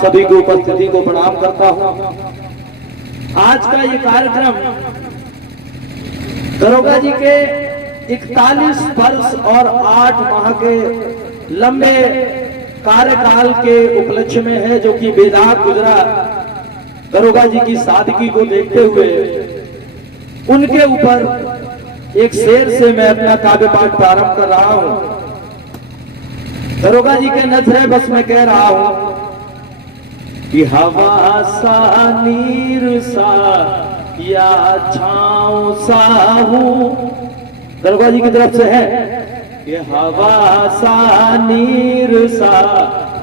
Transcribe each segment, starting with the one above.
सभी की उपस्थिति को प्रणाम करता हूं। आज का ये कार्यक्रम दरोगा जी के 41 वर्ष और 8 माह के लंबे कार्यकाल के उपलक्ष्य में है, जो कि बेदाग गुजरा दरोगा जी की सादगी को देखते हुए उनके ऊपर एक शेर से मैं अपना काव्य पाठ प्रारंभ कर रहा हूं। दरोगा जी के नजरे बस मैं कह रहा हूं कि हवा सा नीर सा या छाँव सा हूं। दरोगा जी की तरफ से है कि हवा सा नीर सा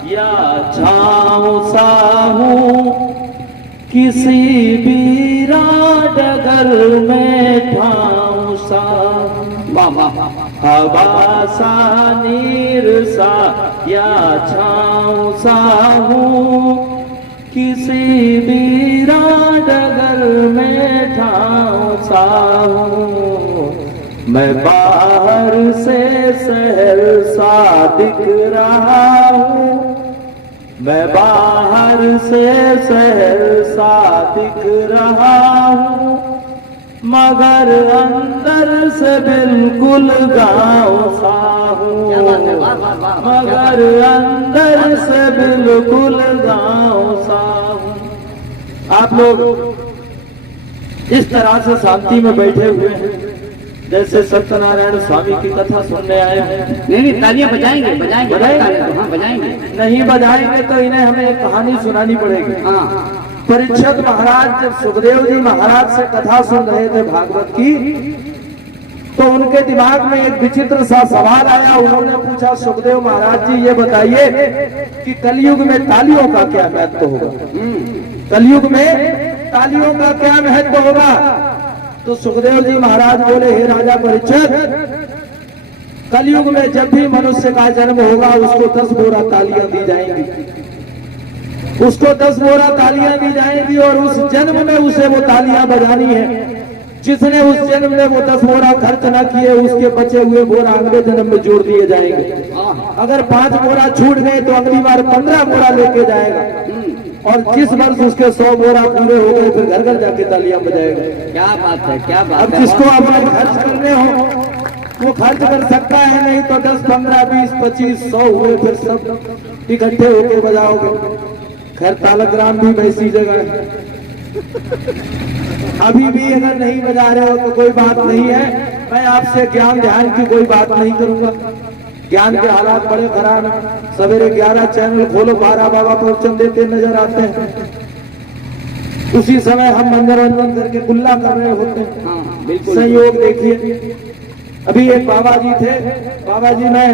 या छाँव सा हूं, किसी बीरा डगर में ठाऊं सा। हवा सा नीर सा या छाँव सा हूं, किसी बीरा डगर में ठाऊं सा हूं। मैं बाहर से शहर सा दिख रहा हूं, मैं बाहर से शहर सा दिख रहा हूं, मगर अंदर से बिल्कुल गांव सा हूं, मगर अंदर से बिल्कुल गांव सा हूं। आप लोग इस तरह से शांति में बैठे हुए हैं जैसे सत्यनारायण स्वामी की कथा सुनने आए हैं। नहीं, तालियां बजाएंगे, बजाएंगे, हाँ बजाएंगे। नहीं बजाएंगे तो इन्हें हमें एक कहानी सुनानी पड़ेगी। हाँ। परीक्षित महाराज जब सुखदेव जी महाराज से कथा सुन रहे थे भागवत की, तो उनके दिमाग में एक विचित्र सा सवाल आया। उन्होंने पूछा, सुखदेव महाराज जी ये बताइए कि कलयुग में तालियों का क्या महत्व होगा? कलयुग में तालियों का क्या महत्व होगा? तो सुखदेव जी महाराज बोले, हे राजा परीक्षित, कलयुग में जब भी मनुष्य का जन्म होगा उसको 10 बोरा तालियां दी जाएंगी, उसको 10 बोरा तालियां दी जाएंगी, और उस जन्म में उसे वो तालियां बजानी है। जिसने उस जन्म में वो 10 बोरा खर्च न किए, उसके बचे हुए बोरा अगले जन्म में जोड़ दिए जाएंगे। अगर 5 बोरा छूट गए तो अगली बार 15 बोरा लेके जाएगा, और जिस वर्ष उसके 100 बोरा पूरे हो गए फिर घर घर जाके तालियां बजाएगा। क्या बात है, क्या बात अब है। जिसको अपने खर्च करने हो वो खर्च कर सकता है, नहीं तो 10, 15, 20, 25, 100 हुए फिर सब इकट्ठे होके बजाओगे। खैर तालग्राम भी वैसी जगह है, अभी भी अगर नहीं बजा रहे हो तो कोई बात नहीं है। मैं आपसे ज्ञान ध्यान की कोई बात नहीं करूंगा। ज्ञान के हालात बड़े खराब हैं। सवेरे 11 चैनल खोलो, 12 बाबा प्रवचन देते नजर आते हैं, उसी समय हम मनोरंजन करके गुल्ला कर रहे होते हैं। हाँ, बिल्कुल। संयोग देखिए, अभी एक बाबा जी थे। बाबा जी मैं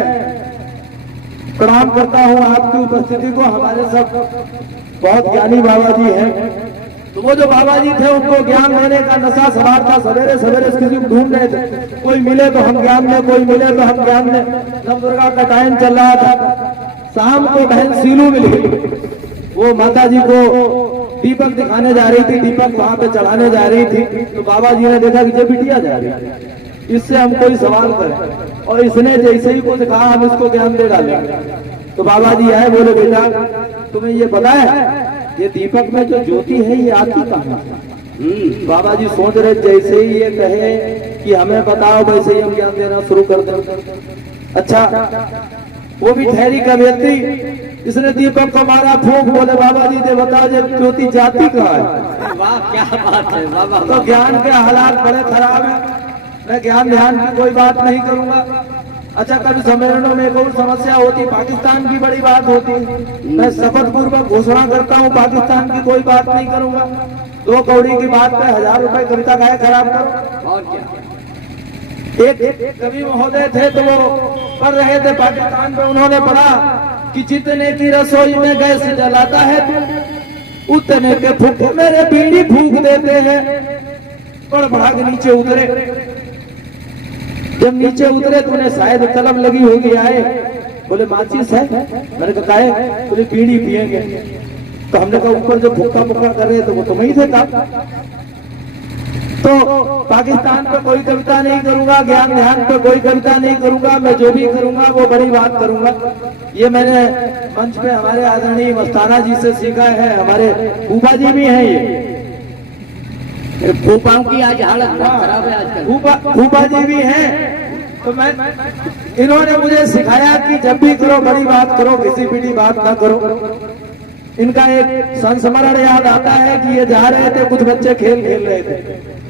प्रणाम करता हूँ आपकी उपस्थिति को। हमारे सब बहुत ज्ञानी बाबा जी हैं। तो वो जो बाबा जी थे उनको ज्ञान देने का नशा सवार था। सवेरे सवेरे किसी को ढूंढ रहे थे, कोई मिले तो हम ज्ञान दें, कोई मिले तो हम ज्ञान दें। नवदुर्गा का टाइम चल रहा था। शाम को बहन सीलू मिली, वो माता जी को दीपक दिखाने जा रही थी, दीपक वहां पे चढ़ाने जा रही थी। तो बाबा जी ने देखा कि ये बिटिया जा रही है, इससे हम कोई सवाल करें, और इसने जैसे ही कुछ कहा हम इसको ज्ञान दे डालेंगे। तो बाबा जी आए, बोले बेटा तुम्हें ये पता है ये दीपक में जो ज्योति है ये आती कहाँ है? बाबा जी सोच रहे, जैसे ही ये कहे कि हमें बताओ वैसे ही हम ज्ञान देना शुरू कर दें। अच्छा, वो भी ठहरी कवियत्री, इसने दीपक को मारा फूंक, बोले बाबा जी दे बताओ ये ज्योति जाती कहाँ है? वाह, क्या बात है बाबा। तो ज्ञान के हालात बड़े खराब है। मैं ज्ञान ध्यान की कोई बात नहीं करूंगा। अच्छा, कभी सम्मेलनों में एक और समस्या होती, पाकिस्तान की बड़ी बात होती, मैं शपथ पूर्वक घोषणा करता हूँ पाकिस्तान की कोई बात नहीं करूंगा। 2 कौड़ी की बात पे 1000 रुपए कविता गाय खराब करो। और क्या। एक कवि महोदय थे तो वो पढ़ रहे थे पाकिस्तान पे, उन्होंने पढ़ा कि जितने की रसोई में गैस जलाता है उतने के फूक मेरे बीड़ी फूक देते हैं। और भाग नीचे उतरे। जब नीचे उतरे तो उन्हें शायद तलब लगी होगी, आए बोले माचिस है? मैंने कहा है, बोले बीड़ी पिएंगे। तो हमने कहा ऊपर जो भुक्का मुक्का कर रहे थे वो तुम ही थे का? तो पाकिस्तान पे कोई कविता नहीं करूंगा, ज्ञान ध्यान पे कोई कविता नहीं करूंगा, मैं जो भी करूंगा वो बड़ी बात करूंगा। ये मैंने मंच पे हमारे आदरणीय मस्ताना जी से सीखा है, हमारे फूफा जी भी हैं ये, फूफाओं की आज हालत बहुत खराब है आजकल। फूफा जी भी हैं। तो मैं इन्होंने मुझे सिखाया कि जब भी करो बड़ी बात करो, किसी पीढ़ी बात ना करो। इनका एक संस्मरण याद आता है कि ये जा रहे थे, कुछ बच्चे खेल खेल रहे थे।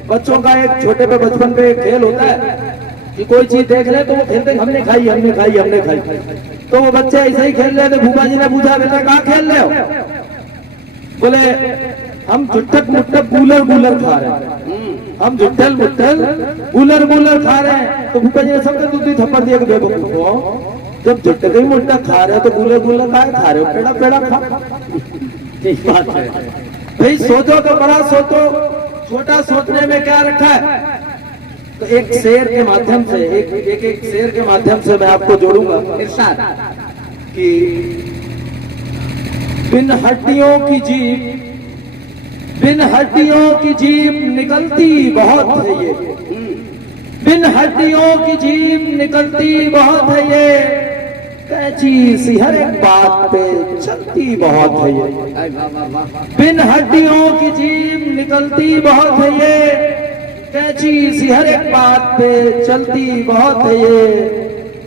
बच्चों का एक छोटे पे बचपन पे एक खेल होता है कि कोई चीज देख रहे तो वो खेलते हमने खाई हमने खाई हमने खाई। तो वो बच्चे ऐसे ही खेल रहे थे। फूफा जी ने पूछा, बेटा कहाँ खेल रहे हो? बोले हम झुट्ठक मुट्ठक गूलर गूलर खा रहे हैं, हम झुट्ठल मुट्ठल गूलर गूलर खा रहे हैं। तो फूफा जी ने सबके दूसरी थप्पड़ दिया कि बेवकूफ हो, जब झुट्ठक ही मुट्ठक खा रहे हो तो गूलर गूलर खा रहे हो, पेड़ा पेड़ा खा। ठीक बात है भाई सोचो तो बड़ा सोचो, छोटा सोचने में क्या रखा है। तो एक शेर के माध्यम से एक शेर के माध्यम से मैं आपको जोड़ूंगा। इरशाद कि बिन हड्डियों की जीभ, बिन हड्डियों की जीभ निकलती बहुत है ये, बिन हड्डियों की जीभ निकलती बहुत है ये, कैची सी हर एक बात पे चलती बहुत है ये। बिन हड्डियों की जीभ निकलती बहुत है ये, कैची सी हर एक बात पे चलती बहुत है ये,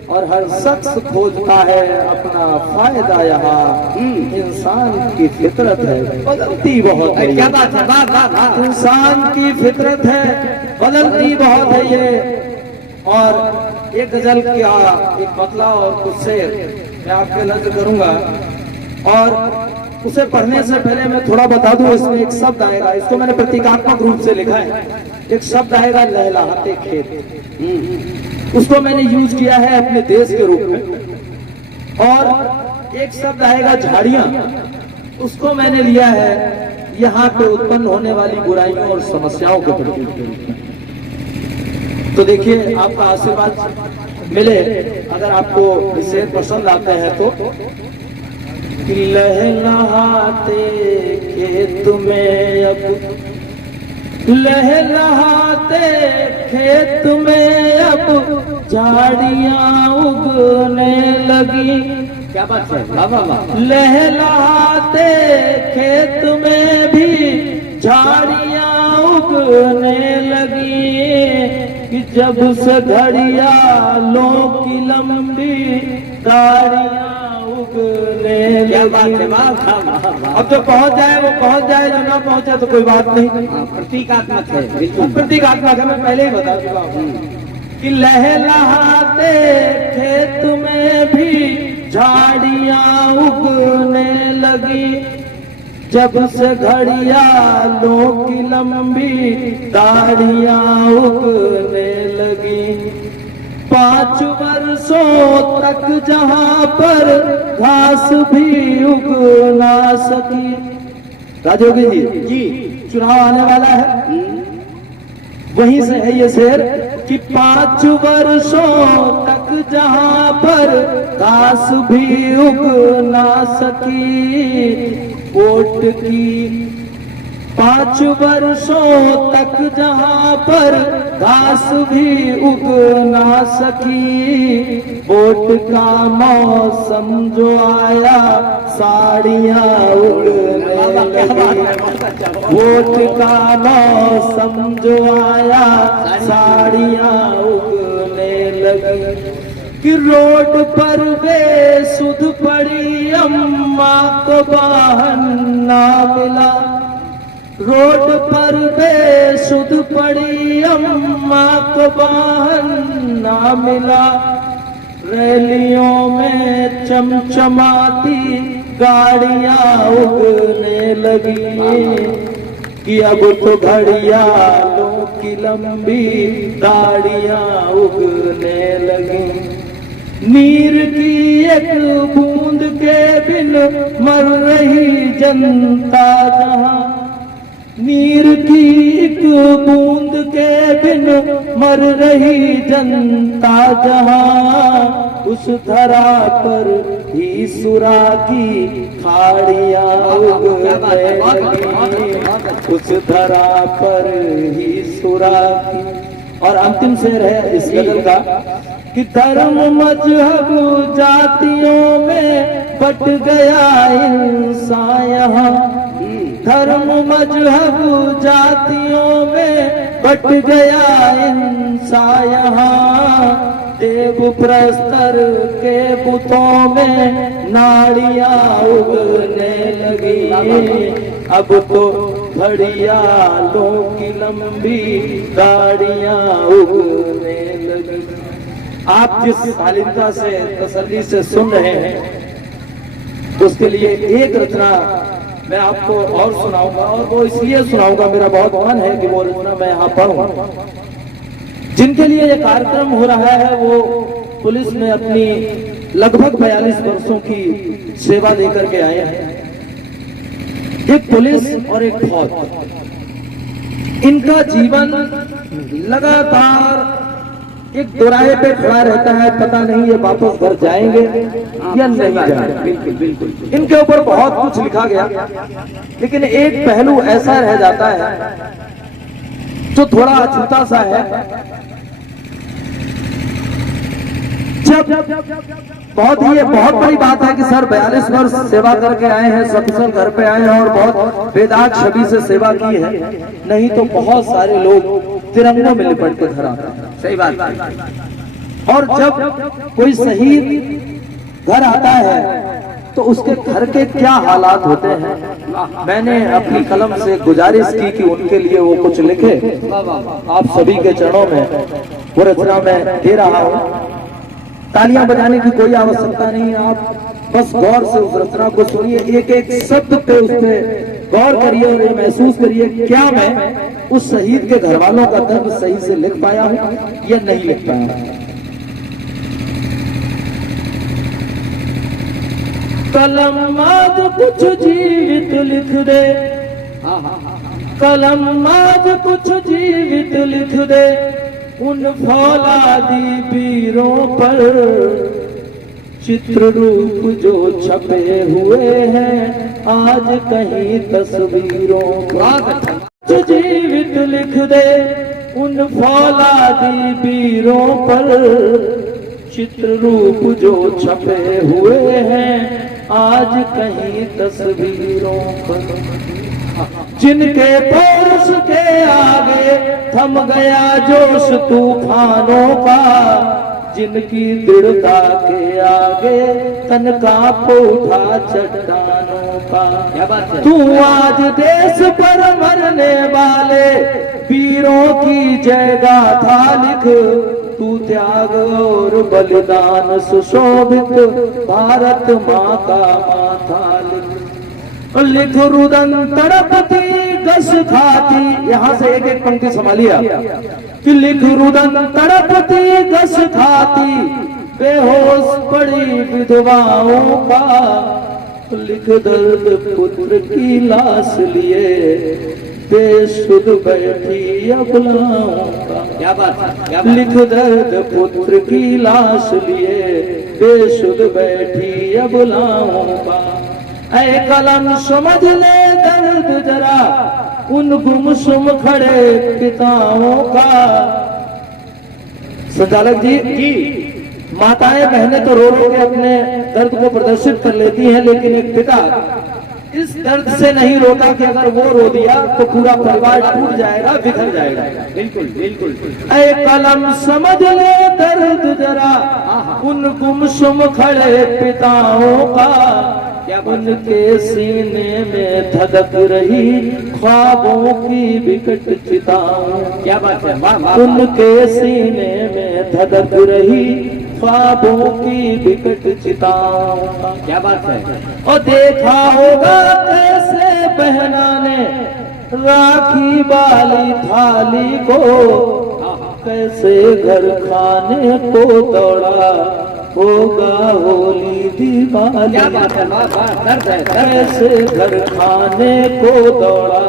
और हर शख्स खोजता है अपना फायदा यहाँ, इंसान की फितरत है बदलती बहुत है। क्या बात है, वाह वाह वाह। इंसान की फितरत है बदलती बहुत है ये। और एक गजल का एक मतला और कुछ शेर मैं आपके नजर करूंगा, और उसे पढ़ने से पहले मैं थोड़ा बता दूं, इसमें एक शब्द आएगा, इसको मैंने प्रतीकात्मक रूप से लिखा है। एक शब्द आएगा लहलहाते खेत, उसको मैंने यूज किया है अपने देश के रूप में। और एक शब्द आएगा झाड़ियां, उसको मैंने लिया है यहाँ पे उत्पन्न होने वाली बुराइयों और समस्याओं के प्रति। तो देखिए आपका आशीर्वाद मिले अगर आपको इसे पसंद आते हैं तो। लहलहाते खेत में अब, लहलहाते खेत में अब झाड़ियां उगने लगी। क्या बात है, वाह वाह वाह। लहलहाते खेत में भी झाड़ियां उगने लगी, कि जब से घड़ियालों की लंबी दाढ़ियां उगने लगी। क्या बात है, वाह वाह वाह। अब जो पहुंच जाए वो पहुंच जाए, जो ना पहुंचे तो कोई बात नहीं। प्रतीकात्मक है, बिल्कुल प्रतीकात्मक है, मैं पहले ही बता चुका हूँ कि लहलहाते खेत में भी झाड़ियां उगने लगी, जब से घड़ियालों की लंबी दाढ़ियां उगने लगी। 5 वर्षों तक जहां पर घास भी उग ना सकी। राजयोगी जी चुनाव आने वाला है, वहीं से है ये शेर कि 5 वर्षों तक जहां पर घास भी उग ना सकी, वोट की 5 वर्षों तक जहां पर घास भी उग ना सकी, वोट का मौसम जो आया साड़ियां उगने लगी। वोट का मौसम जो आया साड़ियां उगने लगी, कि रोड पर बेसुध पड़ी अम्मा को वाहन ना मिला। रोड पर बेसुध पड़ी अम्मा को वाहन ना मिला। रैलियों में चमचमाती गाड़ियां उगने लगी, कि अब तो घड़ियालों की लंबी दाढ़ियां उगने लगी। नीर की एक बूंद के बिन मर रही जनता जहां, नीर की एक बूंद के बिन मर रही जनता जहां, उस धरा पर ही सुरा की खाड़ियां उगने लगी। उस धरा पर ही सुरा की। और अंतिम शेर है इस गजल का कि धर्म मजहब जातियों में बट गया इंसान यहाँ, धर्म मजहब जातियों में बट गया इंसान यहाँ। देव प्रस्तर के बुतों में नाड़ियां उगने लगी, अब तो घड़ियालों की लंबी गाड़ियां उगने लगी। आप जिस शालीनता से तसल्ली से सुन रहे हैं उसके लिए एक रचना मैं आपको और सुनाऊंगा, और वो इसलिए सुनाऊंगा, मेरा बहुत मन है कि वो रचना मैं यहाँ पढ़ूं। जिनके लिए ये कार्यक्रम हो रहा है वो पुलिस में अपनी लगभग 42 वर्षों की सेवा देकर के आए हैं। एक पुलिस और एक फौज, इनका जीवन लगातार एक दोराहे पे खड़ा रहता है, पता नहीं ये वापस घर जाएंगे या नहीं जाएंगे। बिल्कुल बिल्कुल। इनके ऊपर बहुत कुछ लिखा गया, लेकिन एक पहलू ऐसा रह जाता है जो थोड़ा अछूता सा है। बहुत बड़ी बात है कि सर 42 वर्ष सेवा करके आए हैं, सकुशल घर पे आए हैं और बहुत बेदाग छवि से सेवा की है, नहीं तो बहुत सारे लोग तिरंगों में लिपट के घर आते हैं। सही बात है। और जब कोई शहीद घर आता है तो उसके घर के क्या हालात होते हैं। मैंने अपनी कलम से गुजारिश की कि उनके लिए वो कुछ लिखे। आप सभी के चरणों में वो रचना मैं दे रहा हूँ। तालियां बजाने की कोई आवश्यकता नहीं है, आप बस गौर से उस रचना को सुनिए, एक एक शब्द पे उस पे गौर करिए और ये महसूस करिए क्या मैं उस शहीद के घर वालों का दर्द सही से लिख पाया हूं या नहीं लिख पाया हूं। कलम आज कुछ जीवित लिख दे, कलम आज कुछ जीवित लिख दे, उन फौलादी वीरों पर चित्र रूप जो छपे हुए हैं आज कहीं तस्वीरों पर। जीवित लिख दे उन फौलादी वीरों पर चित्र रूप जो छपे हुए हैं आज कहीं तस्वीरों पर। जिनके पौरुष के आगे थम गया जोश तूफानों का, जिनकी दृढ़ता के आगे तन कांप उठा चट्टानों का। क्या बात है। तू आज देश पर मरने वाले वीरों की जय गाथा लिख, तू त्याग और बलिदान सुशोभित भारत माँ का माथा लिख। लिख रुदन तड़पती दस खाती, यहाँ से एक एक पंक्ति संभालिया कि लिख रुदन तड़पती दस खाती बेहोश पड़ी विधवाओं का, लिख दर्द पुत्र की लाश लिए बेसुध बैठी अबलाओं का। क्या बात है। लिख दर्द पुत्र की लाश लिए बेसुध बैठी अबलाओं का। ऐ कलम समझ ले दर्द जरा उन गुमसुम खड़े पिताओं का। संचालक जी, माताएं बहनें तो रो रो के अपने दर्द को प्रदर्शित कर लेती हैं, लेकिन एक पिता इस दर्द से नहीं रोता कि अगर वो रो दिया तो पूरा परिवार टूट जाएगा, बिखर जाएगा। बिल्कुल बिल्कुल। ऐ कलम समझ ले दर्द जरा उन गुमसुम खड़े पिताओं का, क्या उनके सीने में धड़क रही ख्वाबों की विकट चिताओं। क्या बात है। उनके सीने में धड़क रही ख्वाबों की विकट चिताओं। क्या बात है। और देखा होगा कैसे बहना ने राखी वाली थाली को, कैसे घर खाने को दौड़ा होगा होली दिवाली। क्या बात है। दर्द है। कैसे घर खाने को दौड़ा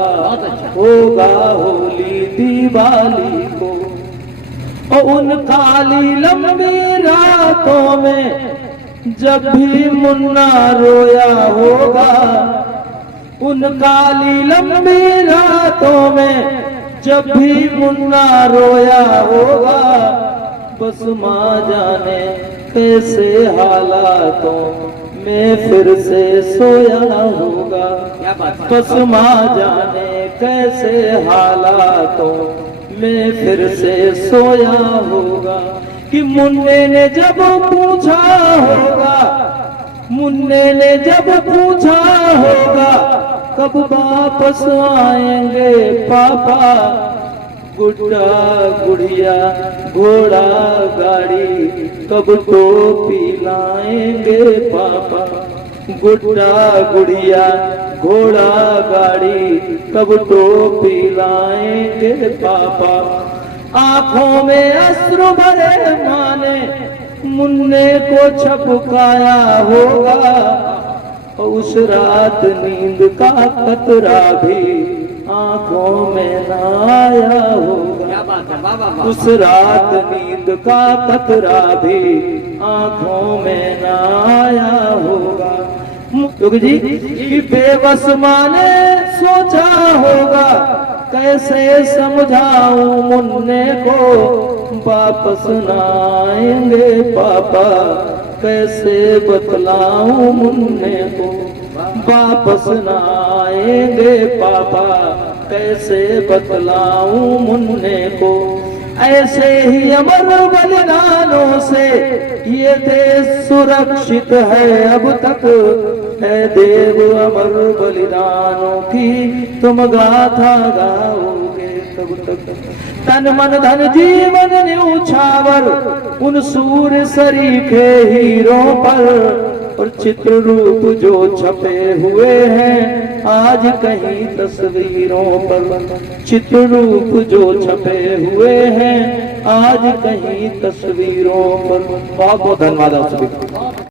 होगा होली दिवाली को। और उन काली लंबी रातों में जब भी मुन्ना रोया होगा, उन काली लंबी रातों में जब भी मुन्ना रोया होगा, बस माँ जाने कैसे हालातों में फिर से सोया होगा। क्या बात है, बस माँ जाने कैसे हालातों में फिर से सोया होगा। कि मुन्ने ने जब पूछा होगा, मुन्ने ने जब पूछा होगा, कब वापस आएंगे पापा, गुड्डा गुड़िया घोड़ा गाड़ी कब टोपी लाएंगे पापा, गुड्डा गुड़िया घोड़ा गाड़ी कब टोपी लाएंगे पापा। आंखों में अश्रु भरे माँ ने मुन्ने को छपकाया होगा, उस रात नींद का कतरा भी आंखों में न आया होगा। क्या बात है, वाह वाह वाह। उस रात नींद का कतरा भी आंखों में न आया होगा। युग जी कि बेबस माँ ने सोचा होगा, कैसे समझाऊं मुन्ने को, वापस न आएंगे पापा, कैसे बतलाऊं मुन्ने को, वापस न आएंगे पापा, कैसे बतलाऊं मुन्ने को। ऐसे ही अमर बलिदानों से ये देश सुरक्षित है अब तक, है देव अमर बलिदानों की तुम गाथा गाओगे तब तक। तन मन धन जीवन न्यूछावर उन सूर सरीखे हीरों पर, और चित्र रूप जो छपे हुए हैं आज कहीं तस्वीरों पर, चित्र रूप जो छपे हुए हैं आज कहीं तस्वीरों पर। बहुत बहुत धन्यवाद आप सभी।